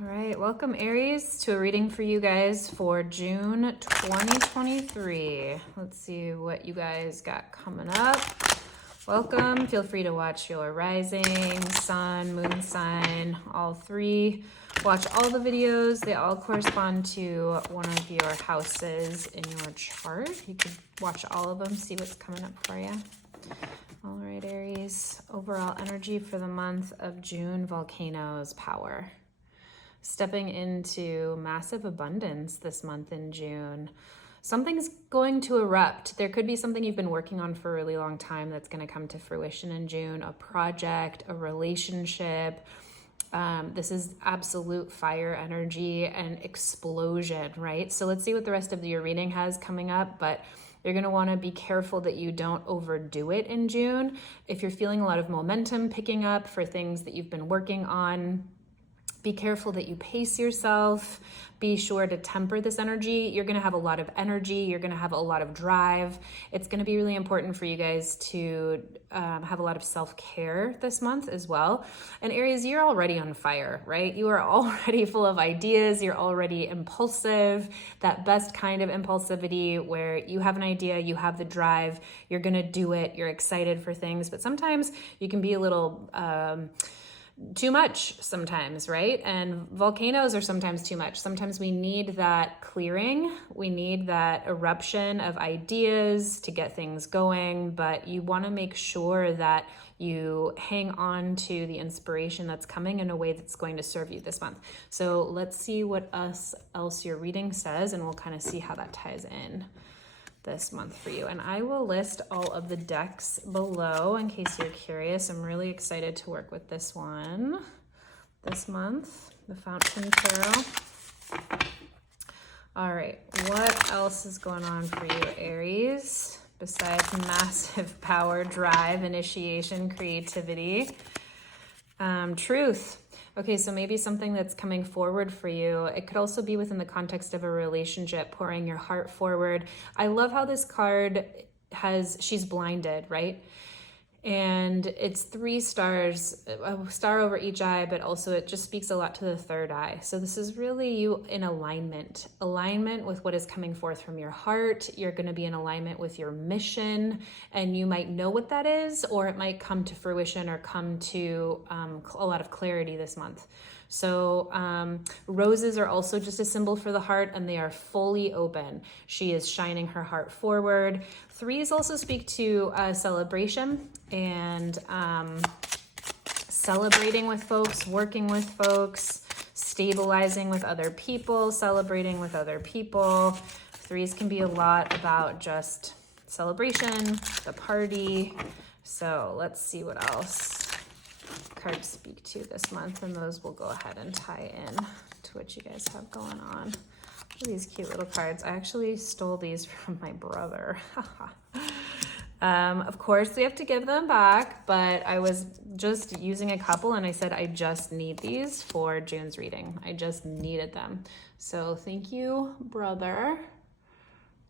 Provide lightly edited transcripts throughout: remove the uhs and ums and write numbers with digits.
All right, welcome Aries to a reading for you guys for June 2023. Let's see what you guys got coming up. Welcome. Feel free to watch your rising, sun, moon sign, all three. Watch all the videos. They all correspond to one of your houses in your chart. You can watch all of them, see what's coming up for you. All right, Aries. Overall energy for the month of June, volcanoes, power. Stepping into massive abundance this month in June. Something's going to erupt. There could be something you've been working on for a really long time that's going to come to fruition in June, a project, a relationship. This is absolute fire energy and explosion, right? So let's see what the rest of your reading has coming up, but you're going to want to be careful that you don't overdo it in June. If you're feeling a lot of momentum picking up for things that you've been working on, be careful that you pace yourself. Be sure to temper this energy. You're going to have a lot of energy. You're going to have a lot of drive. It's going to be really important for you guys to have a lot of self-care this month as well. And Aries, you're already on fire, right? You are already full of ideas. You're already impulsive, that best kind of impulsivity where you have an idea, you have the drive, you're going to do it, you're excited for things. But sometimes you can be a little too much sometimes, right? And volcanoes are sometimes too much. Sometimes we need that clearing. We need that eruption of ideas to get things going, but you want to make sure that you hang on to the inspiration that's coming in a way that's going to serve you this month. So let's see what else your reading says, and we'll kind of see how that ties in this month for you. And I will list all of the decks below in case you're curious. I'm really excited to work with this one this month, the Fountain Tarot. All right, what else is going on for you, Aries, besides massive power, drive, initiation, creativity? Truth. Okay, so maybe something that's coming forward for you. It could also be within the context of a relationship, pouring your heart forward. I love how this card she's blinded, right? And it's 3 stars, a star over each eye, but also it just speaks a lot to the third eye. So this is really you in alignment with what is coming forth from your heart. You're going to be in alignment with your mission, and you might know what that is, or it might come to fruition or come to a lot of clarity this month. So roses are also just a symbol for the heart, and they are fully open. She is shining her heart forward. 3s also speak to celebration and celebrating with folks, working with folks, stabilizing with other people, celebrating with other people. 3s can be a lot about just celebration, the party. So let's see what else cards speak to this month, and those will go ahead and tie in to what you guys have going on. Look at these cute little cards. I actually stole these from my brother. Of course, we have to give them back, but I was just using a couple and I said, I just need these for June's reading. I just needed them. So thank you, brother.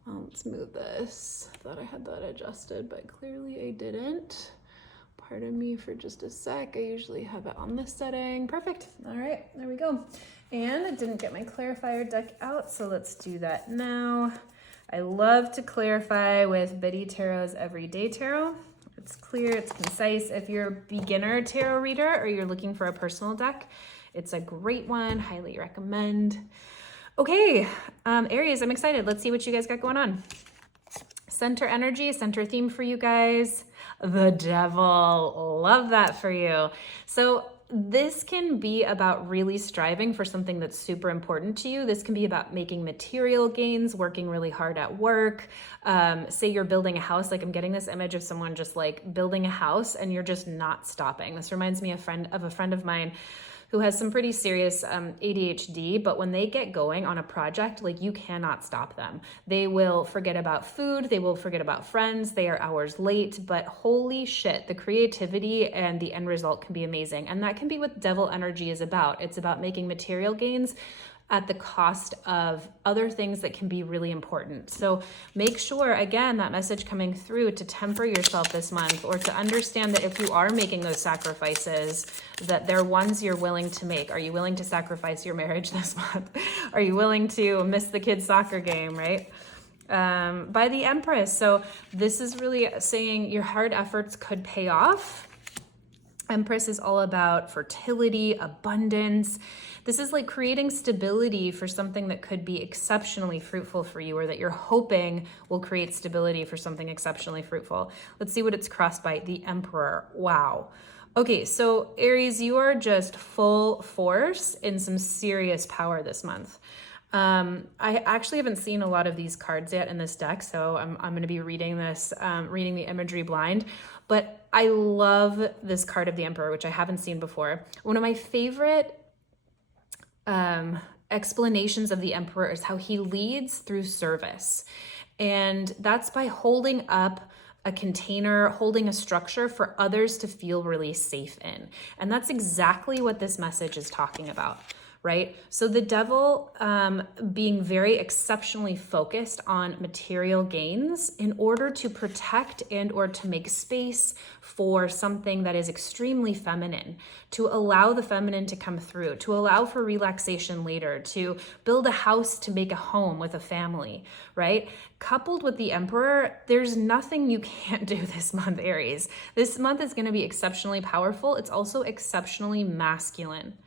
Let's move this. Thought I had that adjusted, but clearly I didn't. Pardon me for just a sec. I usually have it on this setting. Perfect. All right, there we go. And I didn't get my clarifier deck out, so let's do that now. I love to clarify with Biddy Tarot's Everyday Tarot. It's clear, it's concise. If you're a beginner tarot reader or you're looking for a personal deck, it's a great one. Highly recommend. Okay, Aries, I'm excited. Let's see what you guys got going on. Center energy, center theme for you guys. The devil. Love that for you. So this can be about really striving for something that's super important to you. This can be about making material gains, working really hard at work. Say you're building a house. Like I'm getting this image of someone just like building a house and you're just not stopping. This reminds me of a friend of mine who has some pretty serious ADHD, but when they get going on a project, like you cannot stop them. They will forget about food, they will forget about friends, they are hours late, but holy shit, the creativity and the end result can be amazing. And that can be what devil energy is about. It's about making material gains at the cost of other things that can be really important. So make sure, again, that message coming through to temper yourself this month, or to understand that if you are making those sacrifices, that they're ones you're willing to make. Are you willing to sacrifice your marriage this month? Are you willing to miss the kids' soccer game, right? By the Empress. So this is really saying your hard efforts could pay off. Empress is all about fertility, abundance. This is like creating stability for something that could be exceptionally fruitful for you, or that you're hoping will create stability for something exceptionally fruitful. Let's see what it's crossed by. The Emperor. Wow. Okay, so Aries, you are just full force in some serious power this month. I actually haven't seen a lot of these cards yet in this deck, so I'm going to be reading this, reading the imagery blind. But I love this card of the Emperor, which I haven't seen before. One of my favorite explanations of the Emperor is how he leads through service. And that's by holding up a container, holding a structure for others to feel really safe in. And that's exactly what this message is talking about. Right? So the devil being very exceptionally focused on material gains in order to protect and or to make space for something that is extremely feminine, to allow the feminine to come through, to allow for relaxation later, to build a house, to make a home with a family, right? Coupled with the Emperor, there's nothing you can't do this month, Aries. This month is going to be exceptionally powerful. It's also exceptionally masculine.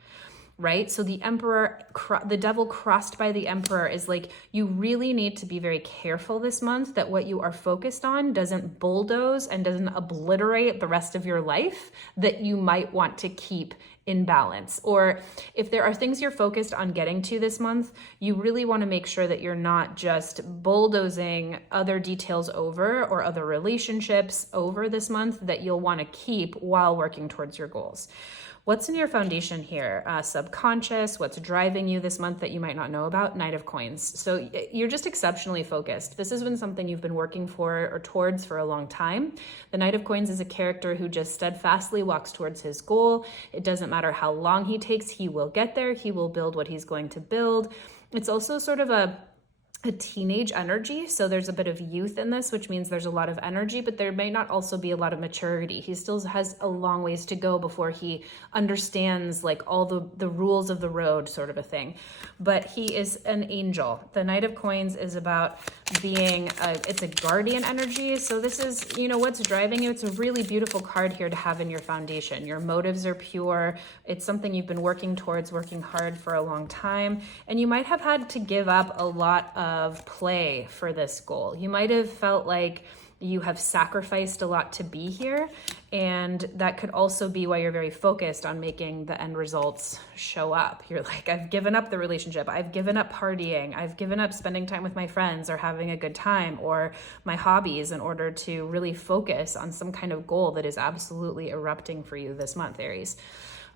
Right? So the Emperor, the devil crossed by the Emperor is like, you really need to be very careful this month that what you are focused on doesn't bulldoze and doesn't obliterate the rest of your life that you might want to keep in balance. Or if there are things you're focused on getting to this month, you really want to make sure that you're not just bulldozing other details over, or other relationships over this month that you'll want to keep while working towards your goals. What's in your foundation here? Subconscious, what's driving you this month that you might not know about? Knight of Coins. So you're just exceptionally focused. This has been something you've been working for or towards for a long time. The Knight of Coins is a character who just steadfastly walks towards his goal. It doesn't matter how long he takes, he will get there. He will build what he's going to build. It's also sort of a teenage energy. So there's a bit of youth in this, which means there's a lot of energy, but there may not also be a lot of maturity. He still has a long ways to go before he understands like all the rules of the road, sort of a thing. But he is an angel. The Knight of Coins is about being, it's a guardian energy. So this is, what's driving you. It's a really beautiful card here to have in your foundation. Your motives are pure. It's something you've been working towards, working hard for a long time. And you might have had to give up a lot of play for this goal. You might have felt like you have sacrificed a lot to be here, and that could also be why you're very focused on making the end results show up. You're like, I've given up the relationship, I've given up partying, I've given up spending time with my friends or having a good time or my hobbies in order to really focus on some kind of goal that is absolutely erupting for you this month, Aries.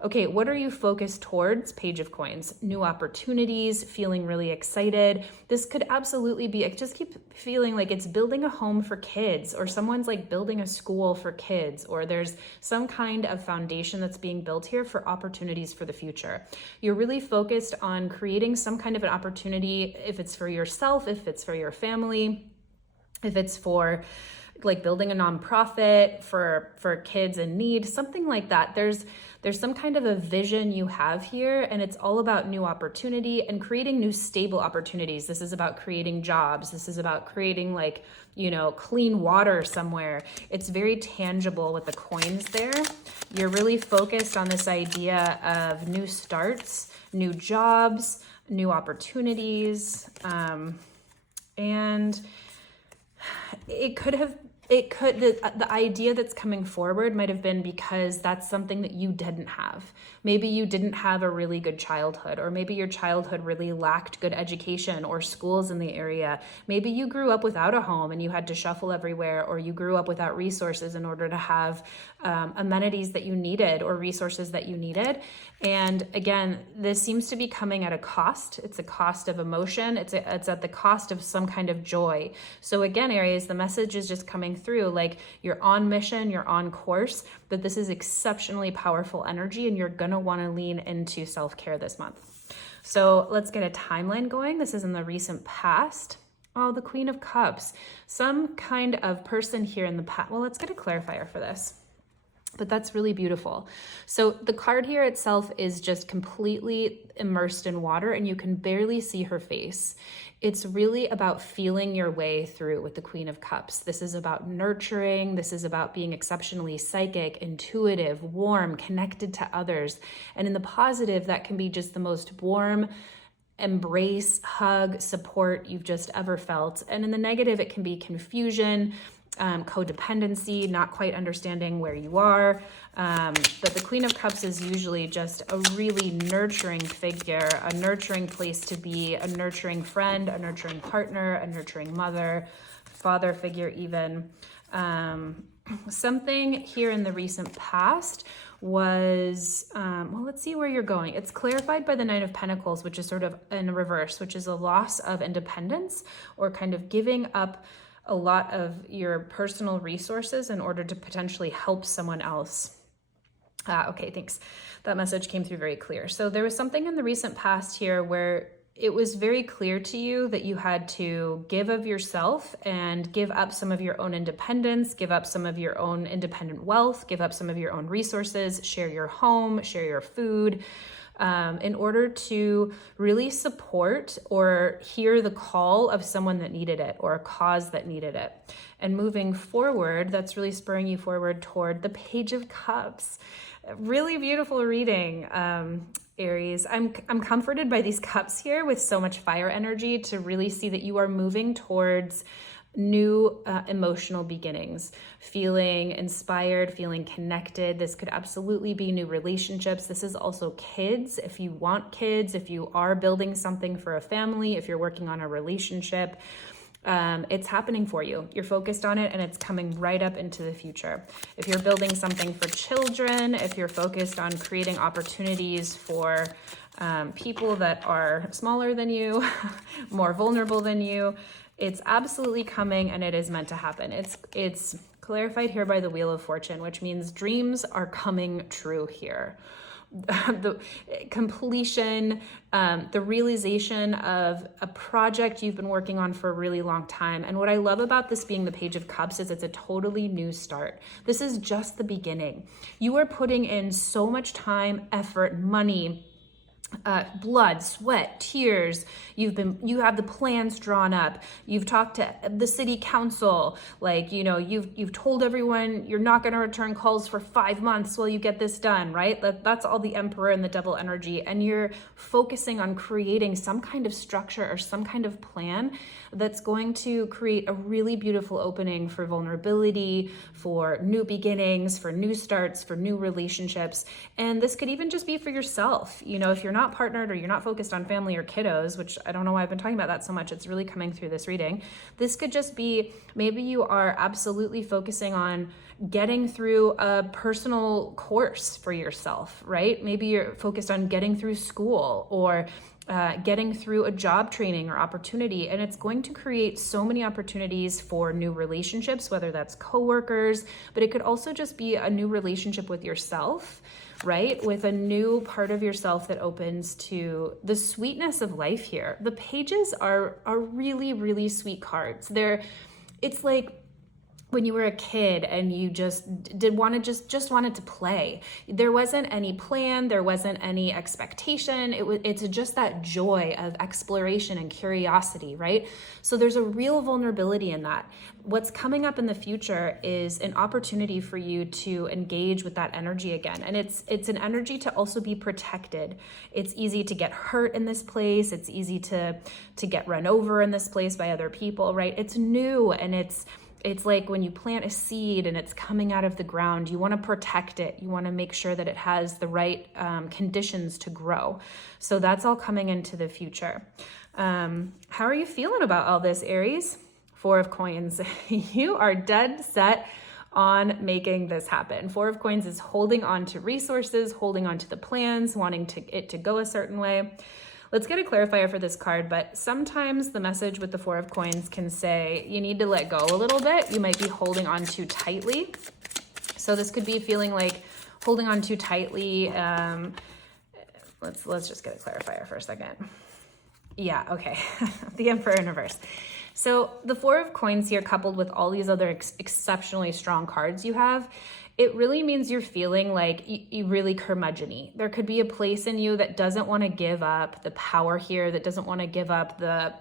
Okay, what are you focused towards? Page of Coins. New opportunities, feeling really excited. This could absolutely be, I just keep feeling like it's building a home for kids, or someone's like building a school for kids, or there's some kind of foundation that's being built here for opportunities for the future. You're really focused on creating some kind of an opportunity, if it's for yourself, if it's for your family, if it's for like building a nonprofit for kids in need, something like that. There's some kind of a vision you have here, and it's all about new opportunity and creating new stable opportunities. This is about creating jobs. This is about creating like, clean water somewhere. It's very tangible with the coins there. You're really focused on this idea of new starts, new jobs, new opportunities, and the idea that's coming forward might have been because that's something that you didn't have. Maybe you didn't have a really good childhood, or maybe your childhood really lacked good education or schools in the area. Maybe you grew up without a home and you had to shuffle everywhere, or you grew up without resources in order to have amenities that you needed or resources that you needed. And again, this seems to be coming at a cost. It's a cost of emotion. It's at the cost of some kind of joy. So again, Aries, the message is just coming through like you're on mission, you're on course, but this is exceptionally powerful energy, and you're going to want to lean into self-care this month. So let's get a timeline going. This is in the recent past. Oh, the Queen of Cups. Some kind of person here in the past. Well, let's get a clarifier for this. But that's really beautiful. So the card here itself is just completely immersed in water and you can barely see her face. It's really about feeling your way through with the Queen of Cups. This is about nurturing. This is about being exceptionally psychic, intuitive, warm, connected to others. And in the positive, that can be just the most warm embrace, hug, support you've just ever felt. And in the negative, it can be confusion, codependency, not quite understanding where you are. But the Queen of Cups is usually just a really nurturing figure, a nurturing place to be, a nurturing friend, a nurturing partner, a nurturing mother, father figure even. Something here in the recent past was, well, let's see where you're going. It's clarified by the Nine of Pentacles, which is sort of in reverse, which is a loss of independence or kind of giving up a lot of your personal resources in order to potentially help someone else. Okay, thanks. That message came through very clear. So there was something in the recent past here where it was very clear to you that you had to give of yourself and give up some of your own independence, give up some of your own independent wealth, give up some of your own resources, share your home, share your food, in order to really support or hear the call of someone that needed it or a cause that needed it. And moving forward, that's really spurring you forward toward the Page of Cups. Really beautiful reading, Aries. I'm comforted by these cups here with so much fire energy to really see that you are moving towards new emotional beginnings, feeling inspired, feeling connected. This could absolutely be new relationships. This is also kids. If you want kids, if you are building something for a family, if you're working on a relationship, it's happening for you. You're focused on it and it's coming right up into the future. If you're building something for children, if you're focused on creating opportunities for people that are smaller than you, more vulnerable than you, it's absolutely coming and it is meant to happen. It's clarified here by the Wheel of Fortune, which means dreams are coming true here. The completion, the realization of a project you've been working on for a really long time. And what I love about this being the Page of Cups is it's a totally new start. This is just the beginning. You are putting in so much time, effort, money, blood, sweat, tears. You have the plans drawn up. You've talked to the city council. Like, you know, you've told everyone you're not going to return calls for 5 months while you get this done, right? That's all the Emperor and the Devil energy. And you're focusing on creating some kind of structure or some kind of plan that's going to create a really beautiful opening for vulnerability, for new beginnings, for new starts, for new relationships. And this could even just be for yourself. You know, if you're not partnered or you're not focused on family or kiddos, which I don't know why I've been talking about that so much, it's really coming through this reading. This could just be, maybe you are absolutely focusing on getting through a personal course for yourself, right? Maybe you're focused on getting through school or getting through a job training or opportunity, and it's going to create so many opportunities for new relationships, whether that's coworkers, but it could also just be a new relationship with yourself, right? With a new part of yourself that opens to the sweetness of life here. The pages are really, really sweet cards. It's like when you were a kid and you just wanted to play. There wasn't any plan, there wasn't any expectation. It's just that joy of exploration and curiosity, right? So there's a real vulnerability in that. What's coming up in the future is an opportunity for you to engage with that energy again. And it's an energy to also be protected. It's easy to get hurt in this place. It's easy to get run over in this place by other people, right? It's new, and it's like when you plant a seed and it's coming out of the ground, you want to protect it. You want to make sure that it has the right conditions to grow. So that's all coming into the future. How are you feeling about all this, Aries? 4 of Coins. You are dead set on making this happen. 4 of Coins is holding on to resources, holding on to the plans, wanting it to go a certain way. Let's get a clarifier for this card, but sometimes the message with the 4 of Coins can say you need to let go a little bit. You might be holding on too tightly. So this could be feeling like holding on too tightly, let's just get a clarifier for a second. Yeah, okay. The Emperor in reverse. So the Four of Coins here, coupled with all these other exceptionally strong cards you have, it really means you're feeling like you really curmudgeon-y. There could be a place in you that doesn't want to give up the power here, that doesn't want to give up the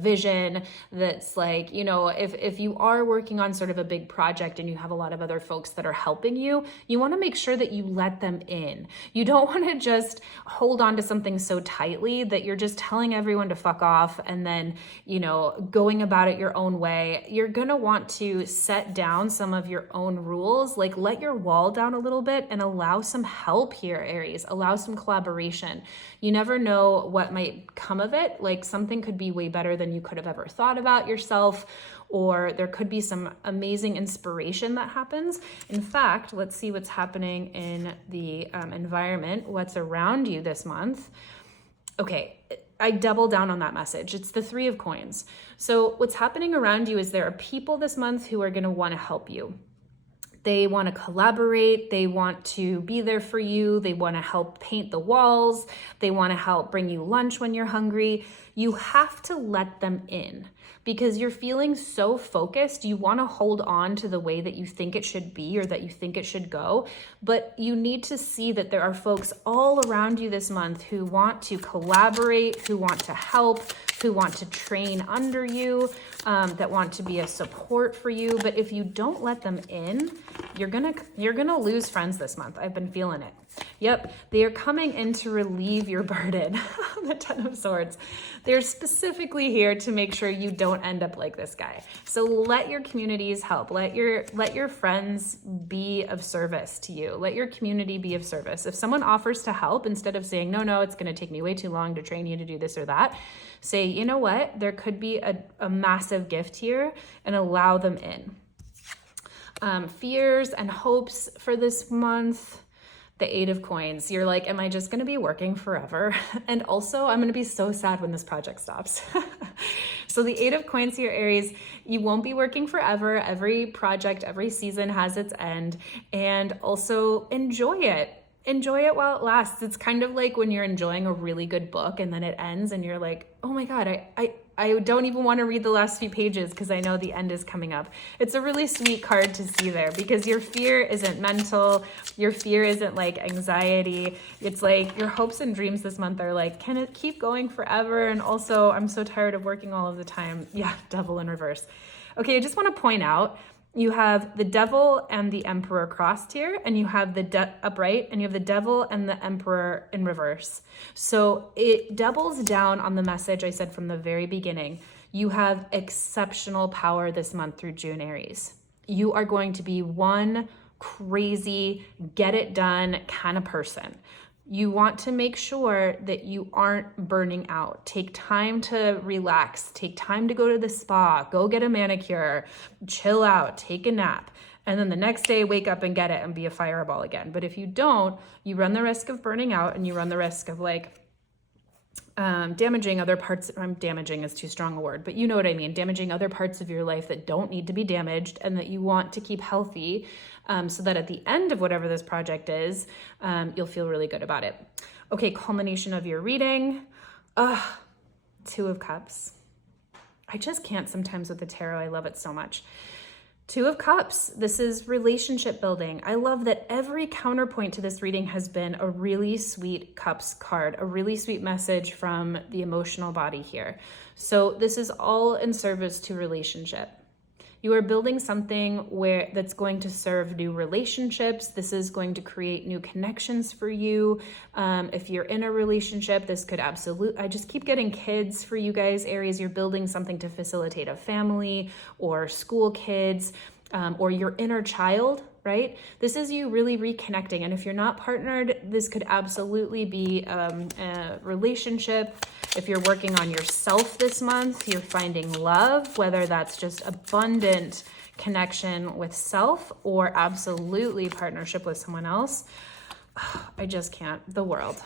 vision, that's like, you know, if you are working on sort of a big project and you have a lot of other folks that are helping you, you want to make sure that you let them in. You don't want to just hold on to something so tightly that you're just telling everyone to fuck off and then, you know, going about it your own way. You're going to want to set down some of your own rules, like let your wall down a little bit and allow some help here, Aries. Allow some collaboration. You never know what might come of it. Like something could be way better than you could have ever thought about yourself, or there could be some amazing inspiration that happens. In fact, let's see what's happening in the environment, what's around you this month. Okay, I double down on that message. It's the Three of Coins. So what's happening around you is there are people this month who are going to want to help you. They want to collaborate. They want to be there for you. They want to help paint the walls. They want to help bring you lunch when you're hungry. You have to let them in because you're feeling so focused. You want to hold on to the way that you think it should be or that you think it should go. But you need to see that there are folks all around you this month who want to collaborate, who want to help, who want to train under you, that want to be a support for you. But if you don't let them in, you're gonna lose friends this month. I've been feeling it. Yep, they are coming in to relieve your burden. The Ten of Swords. They're specifically here to make sure you don't end up like this guy. So let your communities help. Let your friends be of service to you. Let your community be of service. If someone offers to help, instead of saying, no, it's gonna take me way too long to train you to do this or that, say, you know what, there could be a massive gift here, and allow them in. Fears and hopes for this month. The Eight of Coins. You're like, am I just going to be working forever? And also, I'm going to be so sad when this project stops. So the Eight of Coins here, Aries, you won't be working forever. Every project, every season has its end. And also enjoy it. Enjoy it while it lasts. It's kind of like when you're enjoying a really good book and then it ends and you're like, oh my God, I don't even want to read the last few pages because I know the end is coming up. It's a really sweet card to see there because your fear isn't mental. Your fear isn't like anxiety. It's like your hopes and dreams this month are like, can it keep going forever? And also, I'm so tired of working all of the time. Yeah, Devil in reverse. Okay, I just want to point out, you have the Devil and the Emperor crossed here, and you have the upright, and you have the Devil and the Emperor in reverse. So it doubles down on the message I said from the very beginning. You have exceptional power this month through June, Aries. You are going to be one crazy, get it done kind of person. You want to make sure that you aren't burning out. Take time to relax. Take time to go to the spa. Go get a manicure. Chill out. Take a nap. And then the next day, wake up and get it and be a fireball again. But if you don't, you run the risk of burning out and you run the risk of like damaging other parts. Damaging is too strong a word, but you know what I mean. Damaging other parts of your life that don't need to be damaged and that you want to keep healthy, so that at the end of whatever this project is, you'll feel really good about it. Okay, culmination of your reading. Two of Cups. I just can't sometimes with the tarot. I love it so much. Two of Cups. This is relationship building. I love that every counterpoint to this reading has been a really sweet Cups card, a really sweet message from the emotional body here. So this is all in service to relationship. You are building something that's going to serve new relationships. This is going to create new connections for you. If you're in a relationship, this could I just keep getting kids for you guys, Aries. You're building something to facilitate a family or school kids, or your inner child, right? This is you really reconnecting. And if you're not partnered, this could absolutely be a relationship. If you're working on yourself this month, you're finding love, whether that's just abundant connection with self or absolutely partnership with someone else. I just can't. The world.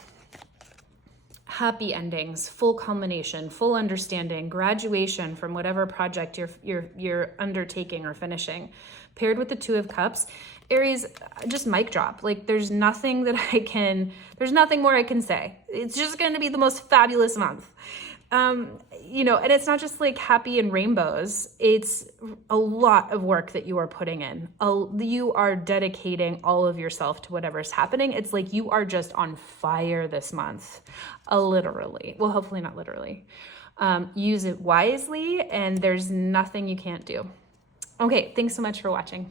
happy endings, full culmination, full understanding, graduation from whatever project you're undertaking or finishing. Paired with the Two of Cups, Aries, just mic drop. Like there's nothing more I can say. It's just going to be the most fabulous month. You know, and it's not just like happy and rainbows. It's a lot of work that you are putting in. You are dedicating all of yourself to whatever's happening. It's like you are just on fire this month, literally. Well, hopefully not literally. Use it wisely, and there's nothing you can't do. Okay, thanks so much for watching.